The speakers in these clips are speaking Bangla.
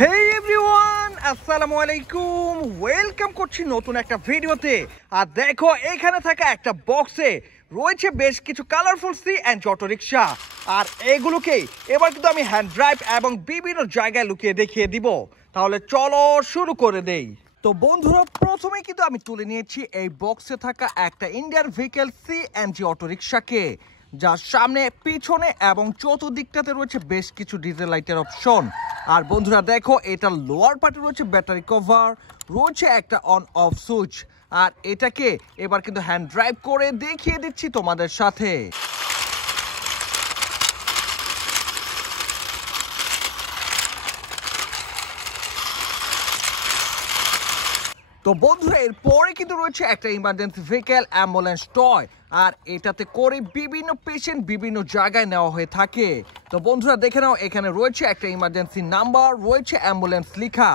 হেই এভরিওয়ান, আসসালামু আলাইকুম। ওয়েলকাম করছি নতুন একটা ভিডিওতে। আর দেখো, এখানে থাকা একটা বক্সে রয়েছে বেশ কিছু কালারফুল সিএনজি অটো রিক্সা। আর এগুলোকেই এবার কিন্তু আমি হ্যান্ড ড্রাইভ এবং বিভিন্ন জায়গায় লুকিয়ে দেখিয়ে দিব। তাহলে চলো শুরু করে দেই। তো বন্ধুরা, প্রথমেই কিন্তু আমি তুলে নিয়েছি এই বক্সে থাকা একটা ইন্ডিয়ান ভেহিকেল সিএনজি অটো রিক্সাকে, যার সামনে, পিছনে এবং চতুর্দিকটাতে রয়েছে বেশ কিছু ডিজেল লাইটের অপশন। আর বন্ধুরা দেখো, এটা লোয়ার পার্টে রয়েছে ব্যাটারি কভার, রয়েছে একটা অন অফ সুইচ। আর এটাকে এবার কিন্তু হ্যান্ড ড্রাইভ করে দেখিয়ে দিচ্ছি তোমাদের সাথে। তো বন্ধুরা, এরপরে কিন্তু রয়েছে একটা ইমার্জেন্সি ভেহিকেল অ্যাম্বুলেন্স টয়। আর এটাতে করে বিভিন্ন পেশেন্ট বিভিন্ন জায়গায় নেওয়া হয়ে থাকে। তো বন্ধুরা দেখে নাও, এখানে রয়েছে একটা ইমার্জেন্সি নাম্বার, রয়েছে অ্যাম্বুলেন্স লেখা।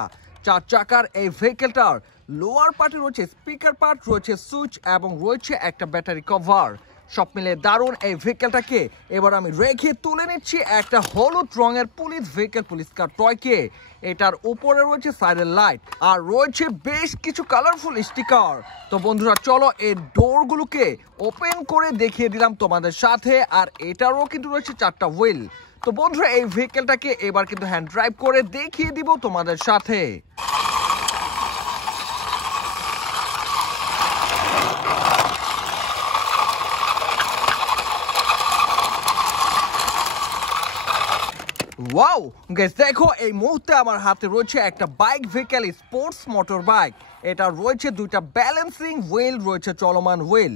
4 চাকার এই ভেহিকেলটার লোয়ার পার্টে রয়েছে স্পিকার পার্ট, রয়েছে সুইচ এবং রয়েছে একটা ব্যাটারি কভার। সব মিলে দারুণ এই ভেহিকেলটাকে এবার আমি রেখে তুলে নিচ্ছি একটা হলুদ রঙের পুলিশ ভেহিকেল, পুলিশ কার টয়কে। এটার উপরে রয়েছে সাইরেন লাইট আর রয়েছে বেশ কিছু কালারফুল স্টিকার। তো বন্ধুরা চলো, এই ডোরগুলোকে ওপেন করে দেখিয়ে দিলাম তোমাদের সাথে। আর এটারও কিন্তু রয়েছে 4টা হুইল। তো বন্ধুরা, এই ভেহিকেলটাকে এবার কিন্তু হ্যান্ড ড্রাইভ করে দেখিয়ে দিব তোমাদের সাথে। ওয়াও গাইস, দেখো এই মুহূর্তে আমার হাতে রয়েছে একটা bike vehicle, sports motor bike. এটা রয়েছে 2টা ব্যালেন্সিং হুইল, রয়েছে চলমান হুইল,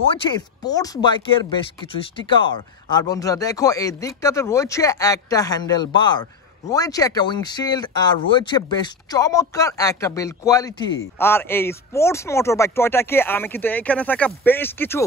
রয়েছে স্পোর্টস বাইকের বেশ কিছু স্টিকার। আর বন্ধুরা দেখো, এই দিকটাতে রয়েছে একটা হ্যান্ডেল বার, রয়েছে একটা উইংশিল্ড আর রয়েছে বেশ চমৎকার একটা বিল্ড কোয়ালিটি। আর এই স্পোর্টস মোটর বাইক টয়টাকে আমি কিন্তু এখানে থাকা বেশ কিছু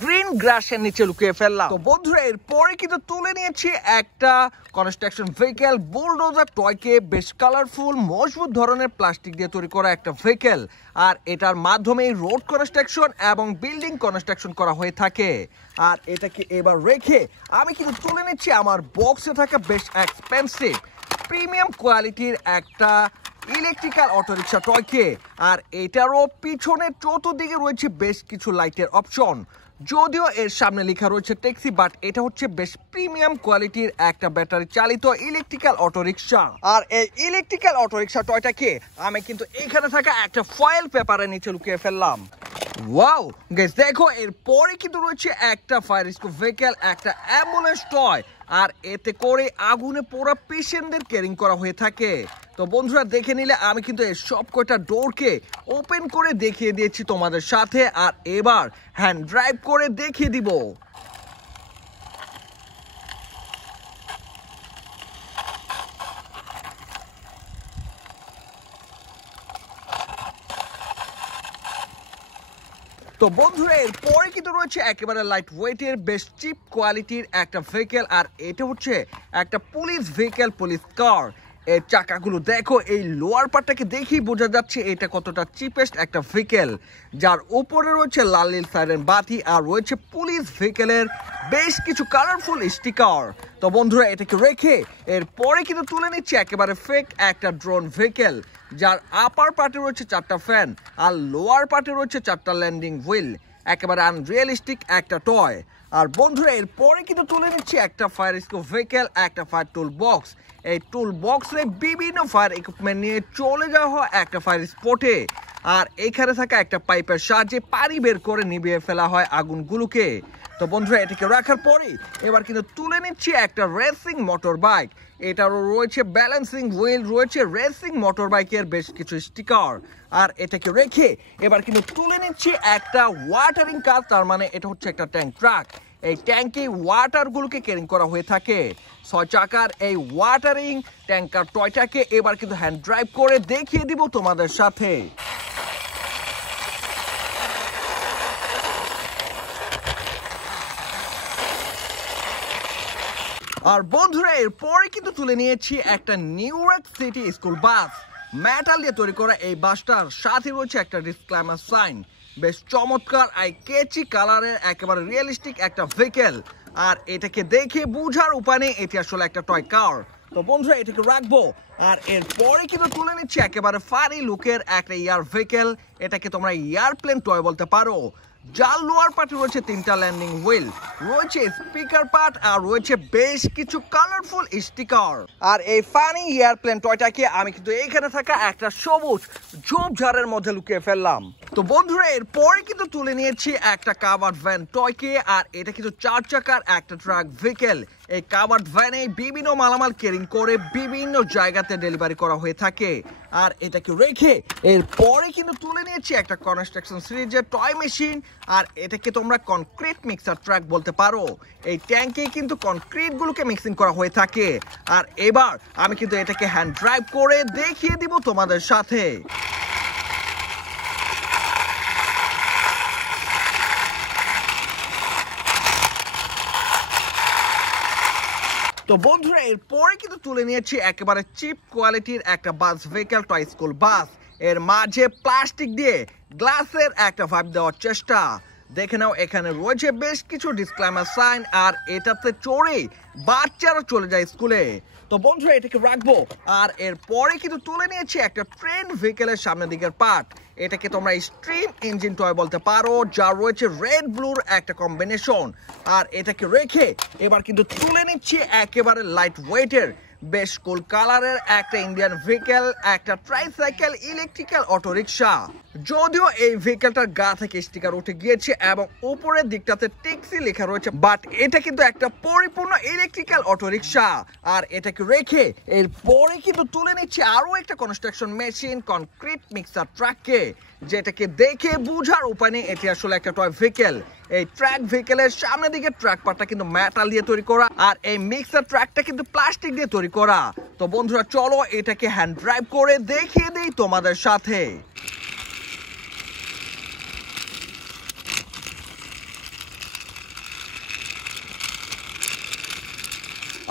গ্রিন গ্রাসের নিচে লুকিয়ে ফেললাম। তো বন্ধুরা, এরপরে কিন্তু তুলে নিয়েছি একটা কনস্ট্রাকশন ভেহিকেল বুলডোজার টয়কে। বেশ কালারফুল মজবুত ধরনের প্লাস্টিক দিয়ে তৈরি করা একটা ভেহিকেল। আর এটার মাধ্যমে রোড কনস্ট্রাকশন এবং বিল্ডিং কনস্ট্রাকশন করা হয়ে থাকে। আর এটাকে এবার রেখে আমি কিন্তু তুলে নিচ্ছি আমার বক্সে থাকা বেশ এক্সপেন্সিভ প্রিমিয়াম কোয়ালিটির একটা ইলেকট্রিক্যাল অটোরিক্সা টয়কে। আর এটারও পিছনে চতুর্দিকে রয়েছে বেশ কিছু লাইটের অপশন। যদিও এর সামনে লেখা রয়েছে ট্যাক্সি, বাট এটা হচ্ছে বেশ প্রিমিয়াম কোয়ালিটির একটা ব্যাটারি চালিত ইলেকট্রিক্যাল অটোরিক্সা। আর এই ইলেকট্রিক্যাল অটোরিক্সা টয়টাকে আমি কিন্তু এখানে থাকা একটা ফয়েল পেপারের নিচে লুকিয়ে ফেললাম। ওয়াও গাইস, দেখো এরপরে কিন্তু রয়েছে একটা ফায়ার রেস্কিউ ভেহিকেল, একটা অ্যাম্বুলেন্স টয়। আর এতে করে আগুনে পোড়া পেশেন্টদের কেয়ারিং করা হয়ে থাকে। তো বন্ধুরা দেখে নিলে, আমি কিন্তু এই সব কয়টা ডোরকে ওপেন করে দেখিয়ে দিয়েছি তোমাদের সাথে। আর এবার হ্যান্ড ড্রাইভ করে দেখিয়ে দিব। তো বন্ধুরা, এরপরে কিন্তু রয়েছে একেবারে লাইট ওয়েটের বেশ চিপ কোয়ালিটির একটা ভেহিকেল। আর এটা হচ্ছে একটা পুলিশ ভেহিকেল, পুলিশ কার। এর চাকাগুলো দেখো, এই লোয়ার পার্টটাকে দেখেই বোঝা যাচ্ছে এটা কতটা চিপেস্ট একটা ভেহিকেল, যার উপরে রয়েছে লাল নীল সাইরেন বাতি আর রয়েছে পুলিশ ভেহিকেলের বেশ কিছু কালারফুল স্টিকার। তো বন্ধুরা, এটাকে রেখে এরপরে কিন্তু তুলে নিচ্ছে একেবারে ফেক একটা ড্রোন ভেহিকেল, যার আপার পার্টে রয়েছে 4টা ফ্যান আর লোয়ার পার্টে রয়েছে 4টা ল্যান্ডিং হুইল। একেবারে আনরিয়েলিস্টিক একটা টয়। আর বন্ধুরা, এরপরে কিন্তু তুলে নিচ্ছি একটা ফায়ার রেস্কিউ ভেহিকেল, একটা ফায়ার টুল বক্স। এই টুল বক্সে বিভিন্ন ফায়ার ইকুইপমেন্ট নিয়ে চলে যাওয়া হয় একটা ফায়ার স্পটে। আর এখানে থাকা একটা পাইপের সাহায্যে পানি বের করে নিভিয়ে ফেলা হয় আগুনগুলোকে। তো বন্ধুরা, এটাকে রাখার পরেই এবার কিন্তু তুলে নিচ্ছি একটা রেসিং মোটর বাইক। এটারও রয়েছে ব্যালেন্সিং হুইল, রয়েছে রেসিং মোটর বাইকের বেশ কিছু স্টিকার। আর এটাকে রেখে এবার কিন্তু তুলে নিচ্ছি একটা ওয়াটারিং কার, তার মানে এটা হচ্ছে একটা ট্যাঙ্ক ট্রাক। এই ট্যাঙ্কে ওয়াটারগুলোকে ক্যারিং করা হয়ে থাকে। 6 চাকার এই ওয়াটারিং ট্যাঙ্কার টয়টাকে এবার কিন্তু হ্যান্ড ড্রাইভ করে দেখিয়ে দিব তোমাদের সাথে। আর বন্ধুরা, এরপরে কিন্তু তুলে নিয়েছি একটা new York city school bus. Metal দিয়ে তৈরি করা এই বাসটার সাথে রয়েছে একটা ডিসক্লেমার সাইন। বেশ চমৎকার আই কেচি কালারের একেবারে রিয়েলিস্টিক একটা ভেহিকেল। আর এটাকে দেখে বুঝার উপায় নেই এটি আসলে একটা টয় কার। তো তো বন্ধুরা এটাকে রাখবো। আর এরপরে কিন্তু তুলে নিচ্ছি একেবারে ফানি লুকের একটা এয়ার ভেহিকেল, এটাকে তোমরা এয়ারপ্লেন টয় বলতে পারো, যার লোয়ার পার্টে রয়েছে 3টা ল্যান্ডিং হুইল, রয়েছে স্পিকার পার্ট আর রয়েছে বেশ কিছু কালারফুল স্টিকার। আর এই ফানি এয়ারপ্লেন টয়টাকে আমি কিন্তু এইখানে থাকা একটা সবুজ ঝোপঝাড়ের মধ্যে লুকিয়ে ফেললাম। তো বন্ধুরা এরপরে কিন্তু তুলে নিয়েছি একটা কাভার্ড ভ্যান টয়কে, আর এটা কিন্তু 4 চাকার একটা ট্রাক ভেহিকেল। এই কাভার্ড ভ্যানে বিভিন্ন মালামাল ক্যারিং করে বিভিন্ন জায়গাতে ডেলিভারি করা হয়ে থাকে। আর এটাকে রেখে এরপরে কিন্তু তুলে নিয়েছি একটা কনস্ট্রাকশন সিরিজের টয় মেশিন, আর এটাকে তোমরা কনক্রিট মিক্সার ট্রাক বলতে পারো। এই ট্যাঙ্কে কিন্তু কনক্রিটগুলোকে মিক্সিং করা হয়ে থাকে। আর এবার আমি কিন্তু এটাকে হ্যান্ড ড্রাইভ করে দেখিয়ে দিব তোমাদের সাথে। তো বন্ধুরা এরপরে কিন্তু তুলে নিয়েছি একেবারে চিপ কোয়ালিটির একটা বাস ভেহিকেল, টয় স্কুল বাস। এর মাঝে প্লাস্টিক দিয়ে গ্লাসের একটা ভাইব দেওয়ার চেষ্টা। দেখে নাও এখানে রয়েছে বেশ কিছু ডিসক্লেমার সাইন, আর এটাতে চড়ে বাচ্চারা চলে যায় স্কুলে। তো বন্ধুরা এটাকে রাখবো। আর এরপরে কিন্তু তুলে নিয়েছি একটা ট্রেন ভেহিকেলের সামনের দিকের পার্ট, এটাকে তোমরা স্ট্রিম ইঞ্জিন টয় বলতে পারো, যা রয়েছে রেড ব্লুর একটা কম্বিনেশন। আর এটাকে রেখে এবার কিন্তু তুলে নিচ্ছি একেবারে লাইট ওয়েটের বেশ কুল কালারের একটা ইন্ডিয়ান ভেহিকেল, একটা ট্রাইসাইকেল ইলেকট্রিক্যাল অটো রিক্সা। যদিও এই ভেহিকেলটার গা থেকে স্টিকার উঠে গিয়েছে এবং উপরের দিকটাতে ট্যাক্সি লেখা রয়েছে, বাট এটা কিন্তু একটা পরিপূর্ণ ইলেকট্রিক্যাল অটো রিক্সা। আর এটাকে রেখে এরপরে কিন্তু তুলে নিচ্ছে আরো একটা কনস্ট্রাকশন মেশিন, কনক্রিট মিক্সার ট্রাককে, যেটাকে দেখে বুঝার উপায় নেই এটি আসলে একটা টয় ভেহিকেল। এই ট্রাক ভেহিকেলের সামনের দিকে ট্রাক পার্টটা কিন্তু মেটাল দিয়ে তৈরি করা, আর এই মিক্সার ট্রাকটা কিন্তু প্লাস্টিক দিয়ে তৈরি করা। তো বন্ধুরা চলো এটাকে হ্যান্ড ড্রাইভ করে দেখিয়ে দিই তোমাদের সাথে।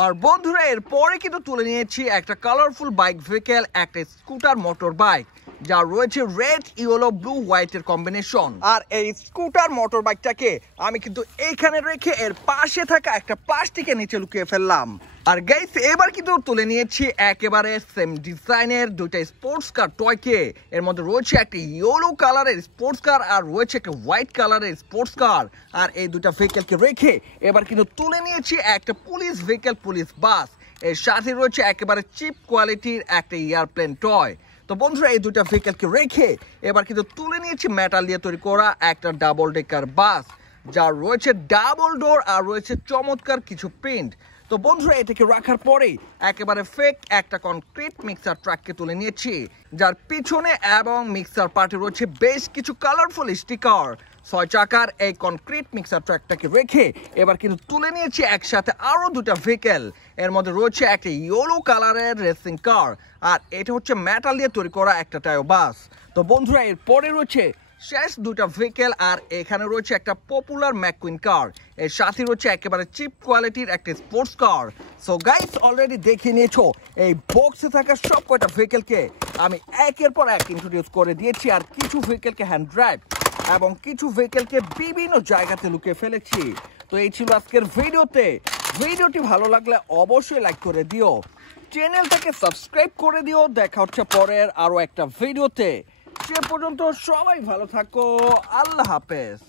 আর বন্ধুরা এরপরে কিন্তু তুলে নিয়েছি একটা কালারফুল বাইক ভেহিকেল, একটা স্কুটার মোটর বাইক, যা রয়েছে রেড ইয়েলো ব্লু হোয়াইটের কম্বিনেশন। আর এই স্কুটার মোটর বাইকটাকে আমি কিন্তু এইখানে রেখে এর পাশে থাকা একটা প্লাস্টিকের নিচে লুকিয়ে ফেললাম। আর গাইস এবার কিন্তু তুলে নিয়েছি একেবারে সেম ডিজাইনের দুইটা স্পোর্টস কার টয়কে। এর মধ্যে রয়েছে একটা ইয়েলো কালারের স্পোর্টস কার আর রয়েছে একটা হোয়াইট কালারের স্পোর্টস কার। আর এই দুটা ভেহিকেলকে রেখে এবার কিন্তু তুলে নিয়েছি একটা পুলিশ ভেহিকেল, পুলিশ বাস। এর সাথে রয়েছে একেবারে চিপ কোয়ালিটির একটা এয়ারপ্লেন টয়। তো বন্ধুরা এই দুটা ভেহিকেলকে রেখে এবার কিন্তু তুলে নিয়েছি মেটাল দিয়ে তৈরি করা একটা ডাবল ডেকার বাস, যা রয়েছে ডাবল ডোর আর রয়েছে চমৎকার কিছু প্রিন্ট। তো বন্ধুরা এটাকে রাখার পরেই একেবারে ফেক একটা কনক্রিট মিক্সার ট্রাককে তুলে নিয়েছি, যার পিছনে এবং মিক্সার পার্টে রয়েছে বেশ কিছু কালারফুল স্টিকার। 6 চাকার এই কনক্রিট মিক্সার ট্রাকটাকে রেখে এবার কিন্তু তুলে নিয়েছি একসাথে আরো দুটা ভেহিকেল। এর মধ্যে রয়েছে একটা ইয়েলো কালারের রেসিং কার, আর এটা হচ্ছে মেটাল দিয়ে তৈরি করা একটা টায়ো বাস। তো বন্ধুরা এরপরে রয়েছে শেষ দুটা ভেহিকেল, আর এখানে রয়েছে একটা পপুলার ম্যাকুইন কার। এর সাথে রয়েছে একেবারে চিপ কোয়ালিটির একটা sports car. So guys already দেখে নিয়েছো এই বক্সে থাকা সব কয়টা ভেহিকেলকে আমি একের পর এক ইন্ট্রোডিউস করে দিয়েছি, আর কিছু ভেহিকেলকে হ্যান্ড ড্রাইভ এবং কিছু ভেহিকেলকে বিভিন্ন জায়গাতে লুকিয়ে ফেলেছি। তো এই ছিল আজকের ভিডিওতে। ভিডিওটি ভালো লাগলে অবশ্যই লাইক করে দিও, চ্যানেলটাকে সাবস্ক্রাইব করে দিও। দেখা হচ্ছে পরের আরো একটা ভিডিওতে। সে পর্যন্ত সবাই ভালো থাকো, আল্লাহ হাফেজ।